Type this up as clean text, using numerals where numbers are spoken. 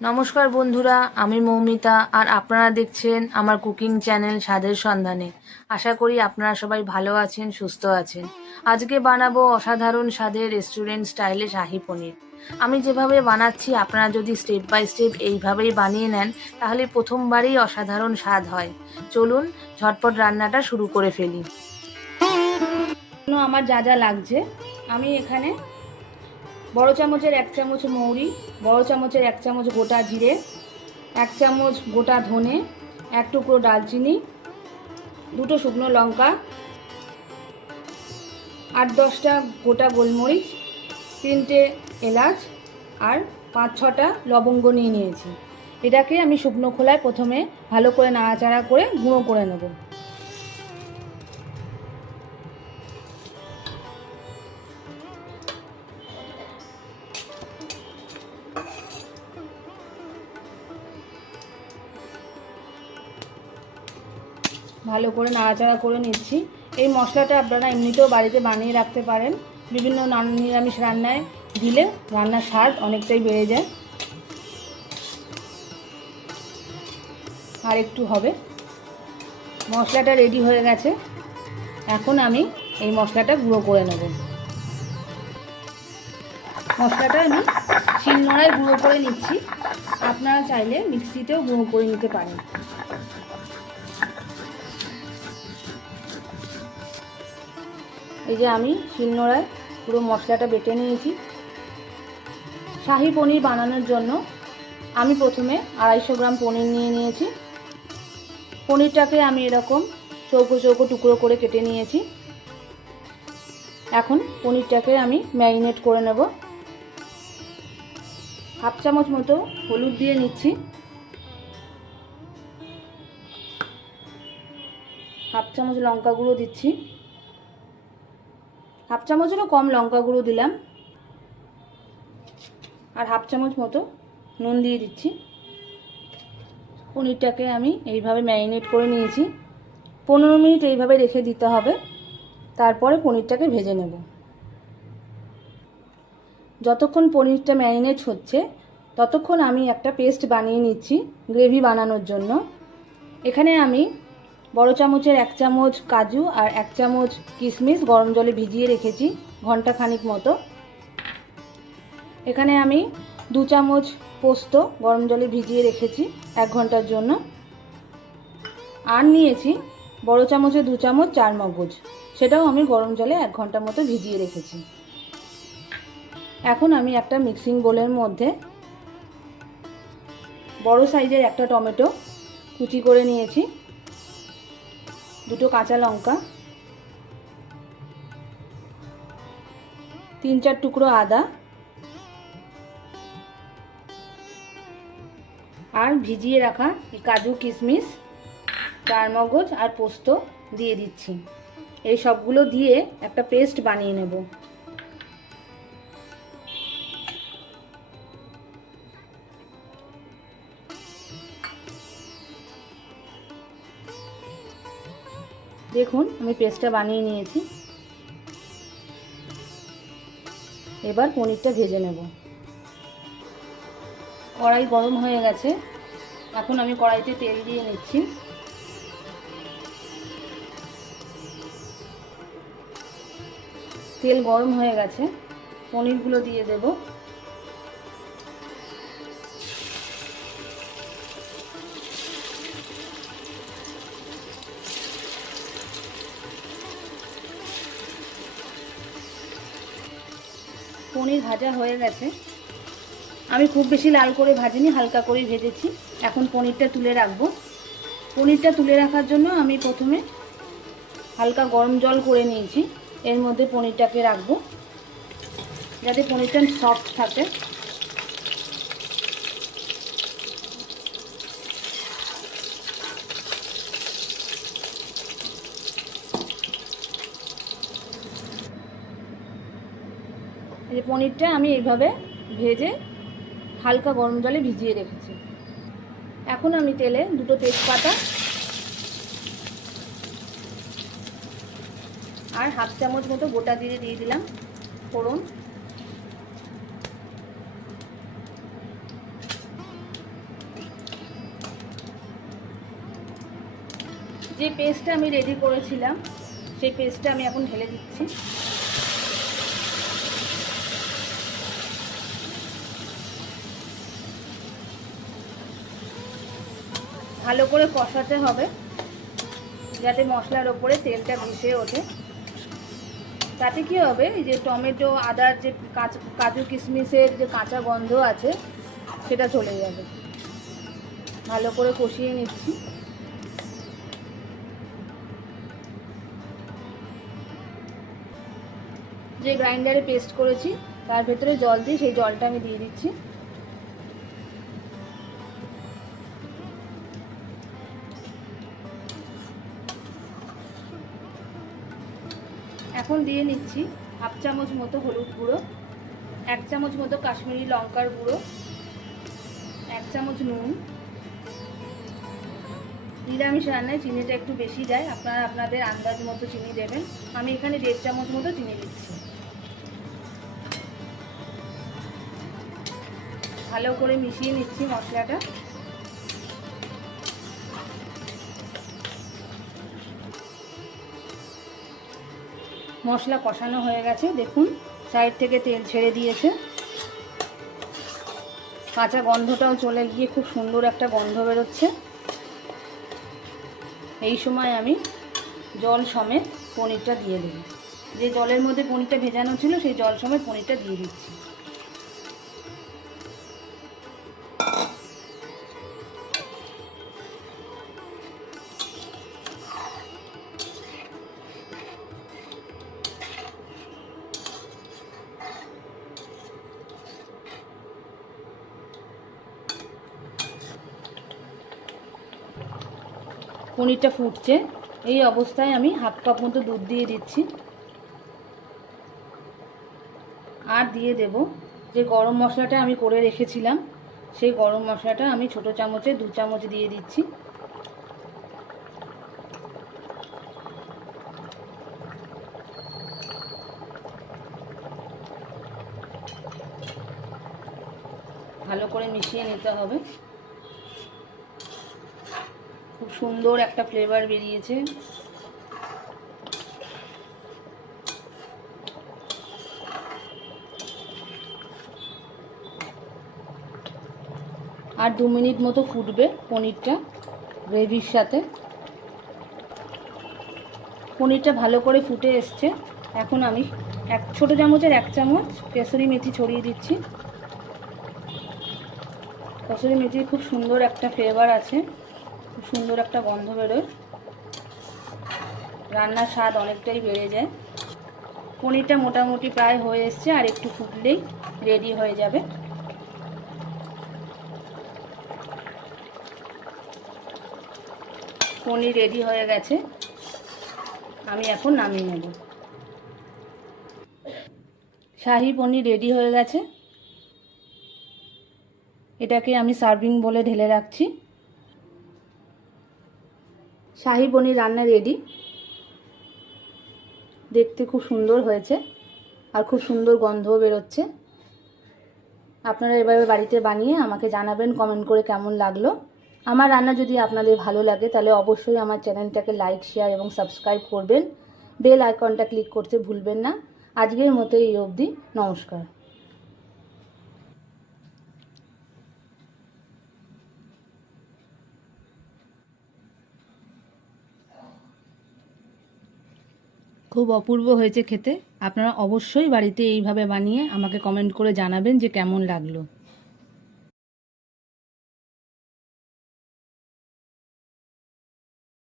নমস্কার বন্ধুরা, আমি মৌমিতা আর আপনারা দেখছেন আমার কুকিং চ্যানেল স্বাদের সন্ধানে। আশা করি আপনারা সবাই ভালো আছেন, সুস্থ আছেন। আজকে বানাবো অসাধারণ স্বাদের রেস্টুরেন্ট স্টাইলে শাহী পনির। আমি যেভাবে বানাচ্ছি আপনারা যদি স্টেপ বাই স্টেপ এইভাবেই বানিয়ে নেন তাহলে প্রথমবারেই অসাধারণ স্বাদ হয়। চলুন ঝটপট রান্নাটা শুরু করে ফেলি। আমার যা যা লাগছে, আমি এখানে বড় চামচের 1 চামচ মৌরি, বড় চামচের 1 চামচ গোটা জিরে, 1 চামচ গোটা ধনে, 1 টুকরো ডালচিনি, 2টো শুকনো লঙ্কা, 8-10টা গোটা গোলমরিচ, 3টে এলাচ আর 5-6টা লবঙ্গ নিয়েছি। এটাকে আমি শুকনো খোলায় প্রথমে ভালো করে নাড়াচাড়া করে গুঁড়ো করে নেব। ভালো করে নাড়াচাড়া করে নিচ্ছি। এই মশলাটা আপনারা এমনিতেও বাড়িতে বানিয়ে রাখতে পারেন। বিভিন্ন নিরামিষ রান্নায় দিলে রান্নার স্বাদ অনেকটাই বেড়ে যায়। আর একটু হবে। মশলাটা রেডি হয়ে গেছে। এখন আমি এই মশলাটা গুঁড়ো করে নেব। মশলাটা আমি শিলনোড়ায় গুঁড়ো করে নিচ্ছি। আপনারা চাইলে মিক্সিতেও গুঁড়ো করে নিতে পারেন। এই যে আমি শিলনোড়ায় পুরো মশলাটা বেটে নিয়েছি। শাহী পনির বানানোর জন্য আমি প্রথমে 250 গ্রাম পনির নিয়েছি। পনিরটাকে আমি এরকম চৌকো চৌকো টুকরো করে কেটে নিয়েছি। এখন পনিরটাকে আমি ম্যারিনেট করে নেব। 1/2 চামচ মতো হলুদ দিয়ে নিচ্ছি, 1/2 চামচ লঙ্কা গুঁড়ো দিচ্ছি, 1/2 চামচেরও কম লঙ্কা গুঁড়ো দিলাম, আর 1/2 চামচ মতো নুন দিয়ে দিচ্ছি। পনিরটাকে আমি এইভাবে ম্যারিনেট করে নিয়েছি। 15 মিনিট এইভাবে রেখে দিতে হবে। তারপরে পনিরটাকে ভেজে নেব। যতক্ষণ পনিরটা ম্যারিনেট হচ্ছে ততক্ষণ আমি একটা পেস্ট বানিয়ে নিচ্ছি গ্রেভি বানানোর জন্য। এখানে আমি বড় চামচের 1 চামচ কাজু আর 1 চামচ কিশমিশ গরম জলে ভিজিয়ে রেখেছি ঘন্টা খানিক মতো। এখানে আমি 2 চামচ পোস্ত গরম জলে ভিজিয়ে রেখেছি 1 ঘন্টার জন্য। আর নিয়েছি বড় চামচে 2 চামচ চারমগজ, সেটাও আমি গরম জলে 1 ঘন্টা মতো ভিজিয়ে রেখেছি। এখন আমি একটা মিক্সিং বোলের মধ্যে বড় সাইজের একটা টমেটো কুচি করে নিয়েছি, 2টো কাঁচা লঙ্কা, 3-4 টুকরো আদা আর ভিজিয়ে রাখা কাজু কিশমিশ চারমগজ আর পোস্ত দিয়ে দিচ্ছি। এই সবগুলো দিয়ে একটা পেস্ট বানিয়ে নেব। দেখুন আমি পেস্টটা বানিয়ে নিয়েছি। এবার পনিরটা ভেজে নেব। কড়াই গরম হয়ে গেছে। এখন আমি কড়াইতে তেল দিয়ে নিচ্ছি। তেল গরম হয়ে গেছে, পনিরগুলো দিয়ে দেব। পনির ভাজা হয়ে গেছে। আমি খুব বেশি লাল করে ভাজিনি, হালকা করে ভেজেছি। এখন পনিরটা তুলে রাখবো। পনিরটা তুলে রাখার জন্য আমি প্রথমে হালকা গরম জল করে নিয়েছি। এর মধ্যে পনিরটাকে রাখবো যাতে পনিরটা সফট থাকে। এই পনিরটা আমি এইভাবে ভেজে হালকা গরম জলে ভিজিয়ে রেখেছি। এখন আমি তেলে 2টো তেজপাতা আর 1/2 চামচ মতো গোটা জিরে দিয়ে দিলাম ফোড়ন। যে পেস্টটা আমি রেডি করেছিলাম সেই পেস্টটা আমি এখন ঢেলে দিচ্ছি। ভালো করে কষাতে হবে যাতে মশলার ওপরে তেলটা ভেসে ওঠে। তাতে কি হবে, এই যে টমেটো আদার যে কাজু কিশমিশের যে কাঁচা গন্ধ আছে সেটা চলে যাবে। ভালো করে কষিয়ে নিচ্ছি। যে গ্রাইন্ডারে পেস্ট করেছি তার ভেতরে জল দিয়ে সেই জলটা আমি দিয়ে দিচ্ছি। এখন দিয়ে নিচ্ছি হাফ চামচ মতো হলুদ গুঁড়ো, 1 চামচ মতো কাশ্মীরি লঙ্কার গুঁড়ো, 1 চামচ নুন। নিরামিষ রান্নায় চিনিটা একটু বেশি যায়, আপনারা আপনাদের আন্দাজ মতো চিনি দেবেন। আমি এখানে 1.5 চামচ মতো চিনি দিচ্ছি। ভালো করে মিশিয়ে নিচ্ছি মশলাটা। মশলা কষানো হয়ে গেছে, দেখুন সাইড থেকে তেল ছেড়ে দিয়েছে, কাঁচা গন্ধটাও চলে গিয়ে খুব সুন্দর একটা গন্ধ বেরোচ্ছে। এই সময় আমি জল সমেত পনিরটা দিয়ে দেব। যে জলের মধ্যে পনিরটা ভেজানো ছিল সেই জল সমেত পনিরটা দিয়ে দিচ্ছি। পনিরটা ফুটছে, এই অবস্থায় আমি হাফ কাপ মতো দুধ দিয়ে দিচ্ছি। আর দিয়ে দেব যে গরম মশলাটা আমি করে রেখেছিলাম, সেই গরম মশলাটা আমি ছোট চামচে 2 চামচ দিয়ে দিচ্ছি। ভালো করে মিশিয়ে নিতে হবে। খুব সুন্দর একটা ফ্লেভার বেরিয়েছে। আর 2 মিনিট মতো ফুটবে পনিরটা গ্রেভির সাথে। পনিরটা ভালো করে ফুটে এসছে। এখন আমি ছোট চামচের 1 চামচ কেসরি মেথি ছড়িয়ে দিচ্ছি। কসুরি মেথির খুব সুন্দর একটা ফ্লেভার আছে, খুব সুন্দর একটা গন্ধ বেরোয়, রান্নার স্বাদ অনেকটাই বেড়ে যায়। পনিরটা মোটামুটি প্রায় হয়ে এসছে, আর একটু ফুটলেই রেডি হয়ে যাবে। পনির রেডি হয়ে গেছে, আমি এখন নামিয়ে নেব। শাহী পনির রেডি হয়ে গেছে, এটাকে আমি সার্ভিং বলে ঢেলে রাখছি। শাহী পনির রান্না রেডি। দেখতে খুব সুন্দর হয়েছে আর খুব সুন্দর গন্ধও বেরোচ্ছে। আপনারা এভাবে বাড়িতে বানিয়ে আমাকে জানাবেন কমেন্ট করে কেমন লাগলো। আমার রান্না যদি আপনাদের ভালো লাগে তাহলে অবশ্যই আমার চ্যানেলটাকে লাইক, শেয়ার এবং সাবস্ক্রাইব করবেন। বেল আইকনটা ক্লিক করতে ভুলবেন না। আজকের মতো এই অবধি, নমস্কার। খুব অপূর্ব হয়েছে খেতে। আপনারা অবশ্যই বাড়িতে এইভাবে বানিয়ে আমাকে কমেন্ট করে জানাবেন যে কেমন লাগলো।